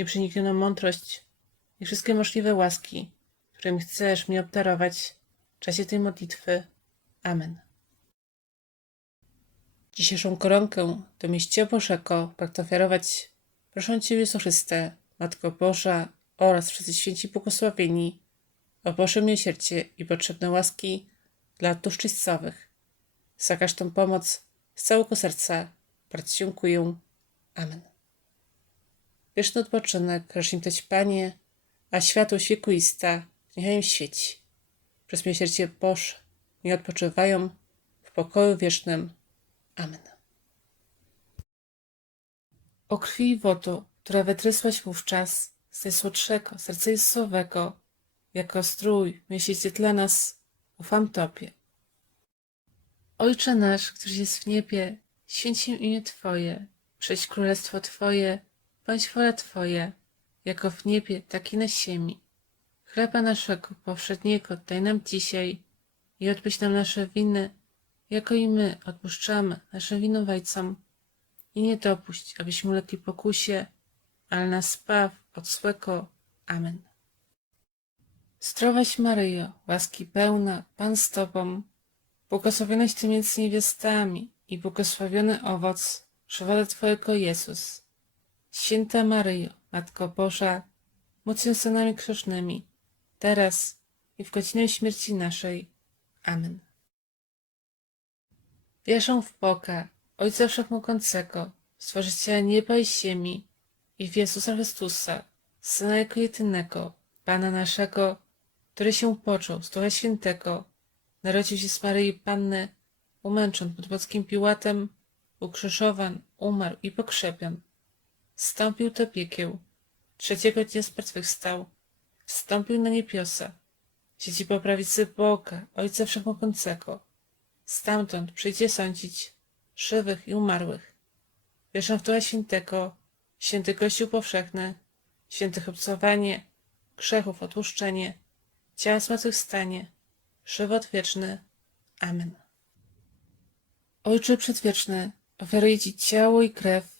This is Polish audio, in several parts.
nieprzeniknioną mądrość i wszystkie możliwe łaski, którymi chcesz mnie obdarować w czasie tej modlitwy. Amen. Dzisiejszą koronkę do mieście Bożego pragnę ofiarować proszę Cię, Jezu Chryste, Matko Boża oraz wszyscy święci błogosławieni, o Boże miłosierdzie i potrzebne łaski dla dusz czystowych. Za każdą pomoc z całego serca bardzo dziękuję. Amen. Wieczny odpoczynek racz im Panie, a światło wiekuista niechaj im świeci. Przez miłosierdzie Boże nie odpoczywają w pokoju wiecznym. Amen. O krwi i wodu, która wytrysłaś wówczas z najsłodszego serca Jezusowego, jako strój miesięcy dla nas, ufam Tobie. Ojcze nasz, któryś jest w niebie, święć się imię Twoje, przyjdź królestwo Twoje, bądź wola Twoja, jako w niebie, tak i na ziemi. Chleba naszego powszedniego daj nam dzisiaj i odpuść nam nasze winy, jako i my odpuszczamy naszym winowajcom. I nie dopuść, abyśmy ulegli pokusie, ale nas zbaw od złego. Amen. Zdrowaś Maryjo, łaski pełna, Pan z Tobą, błogosławionaś Ty między niewiastami i błogosławiony owoc żywota Twojego Jezus. Święta Maryjo, Matko Boża, módl się nami grzesznymi, teraz i w godzinę śmierci naszej. Amen. Wierzę w Boga, Ojca Wszechmogącego, Stworzyciela nieba i ziemi i w Jezusa Chrystusa, Syna Jego jedynego, Pana naszego, który się począł z Ducha Świętego, narodził się z Maryi Panny, umęczon pod Polskim Piłatem, ukrzyżowan, umarł i pokrzepion. Wstąpił do piekieł, trzeciego dnia zmartwychwstał, wstąpił na niebiosa, siedzi po prawicy Boga, Ojca Wszechmogącego. Stamtąd przyjdzie sądzić żywych i umarłych. Wierzę w Ducha Świętego, święty Kościół powszechny, świętych obcowanie, grzechów odłuszczenie, ciała zmartwychwstanie, żywot wieczny. Amen. Ojcze Przedwieczny, ofiaruję Ci ciało i krew,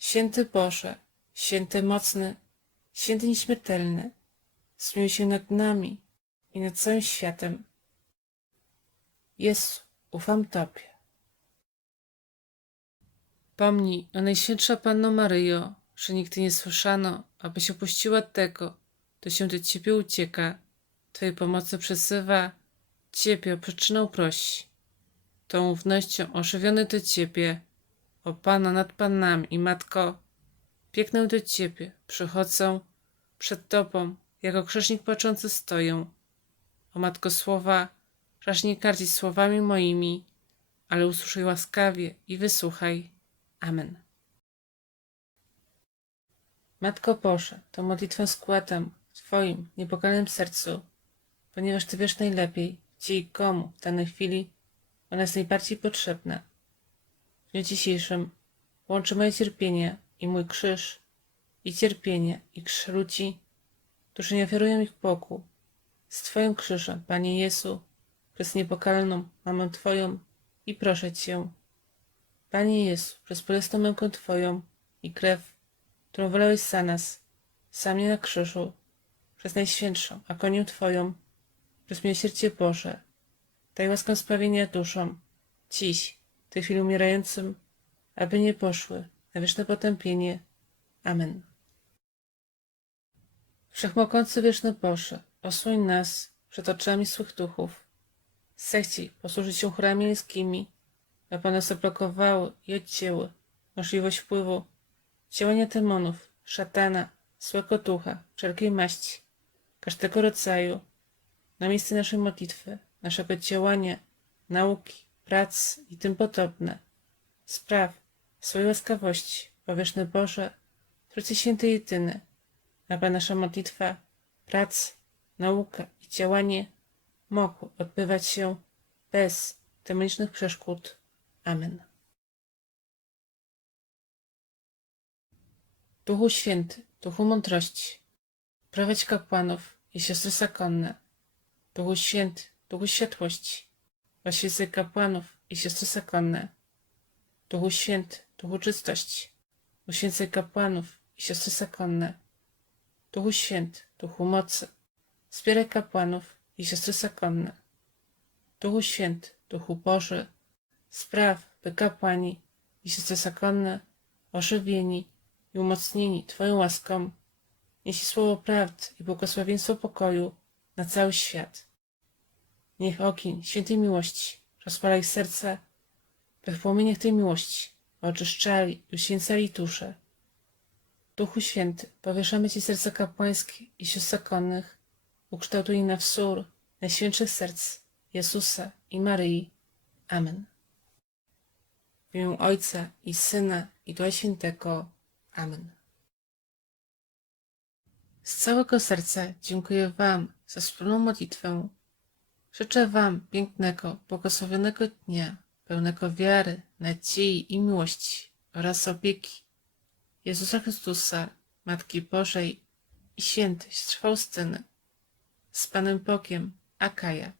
Święty Boże, święty mocny, święty nieśmiertelny, zmiłuj się nad nami i nad całym światem. Jezu, ufam Tobie. Pomnij, o Najświętsza Panno Maryjo, że nigdy nie słyszano, abyś opuściła tego, kto się do Ciebie ucieka, Twojej pomocy przesywa, Ciebie o przyczynę prosi. Tą ufnością ożywiony do Ciebie, o Pana nad Panami i Matko, biegnę do Ciebie, przychodzę przed Tobą, jako grzesznik płaczący stoję. O Matko Słowa, raż nie kardzić słowami moimi, ale usłyszaj łaskawie i wysłuchaj. Amen. Matko Boże, tą modlitwę składam w Twoim niepokalnym sercu, ponieważ Ty wiesz najlepiej, gdzie i komu w danej chwili ona jest najbardziej potrzebna. Dniu dzisiejszym łączy moje cierpienie i mój krzyż, i cierpienie i krzyż ludzi, którzy nie ofiarują ich Bogu, z Twoim krzyżem, Panie Jezu, przez niepokalną Mamę Twoją i proszę Cię, Panie Jezu, przez bolesną mękę Twoją i krew, którą wylałeś za nas, za mnie na krzyżu, przez Najświętszą agonię Twoją, przez miłosierdzie Boże, daj łaskę sprawienia duszom, dziś, w tej chwili umierającym, aby nie poszły na wieczne potępienie. Amen. Wszechmogący wieczny Boże, osłoń nas przed oczami swych duchów. Zechciej posłużyć się chórami anielskimi, aby one zablokowały i odcięły możliwość wpływu działania demonów, szatana, złego ducha, wszelkiej maści, każdego rodzaju, na miejsce naszej modlitwy, naszego działania, nauki, prac i tym podobne. Spraw swojej łaskawości, powieszny Boże, Trójcy Święty Jedyny, aby nasza modlitwa, prac, nauka i działanie mogły odbywać się bez demonicznych przeszkód. Amen. Duchu Święty, Duchu Mądrości, prowadź kapłanów i siostry zakonne. Duchu Święty, Duchu Światłości, oświecaj kapłanów i siostry zakonne. Duchu Święty, Duchu Czystości, uświęcaj kapłanów i siostry zakonne. Duchu Święty, Duchu Mocy, wspieraj kapłanów i siostry zakonne. Duchu Święty, Duchu Boży, spraw, by kapłani i siostry zakonne, ożywieni i umocnieni Twoją łaską, niesie słowo prawdy i błogosławieństwo pokoju na cały świat. Niech ogień świętej miłości rozpala ich serca, by płomieniach tej miłości oczyszczali i uświęcali dusze. Duchu Święty, powieszamy Ci serca kapłańskie i sióstr zakonnych, ukształtuj na wzór najświętszych serc Jezusa i Maryi. Amen. W imię Ojca i Syna i Ducha Świętego. Amen. Z całego serca dziękuję Wam za wspólną modlitwę. Życzę Wam pięknego, błogosławionego dnia, pełnego wiary, nadziei i miłości oraz opieki Jezusa Chrystusa, Matki Bożej i świętej Faustyny. Z Panem Bogiem, Akaja.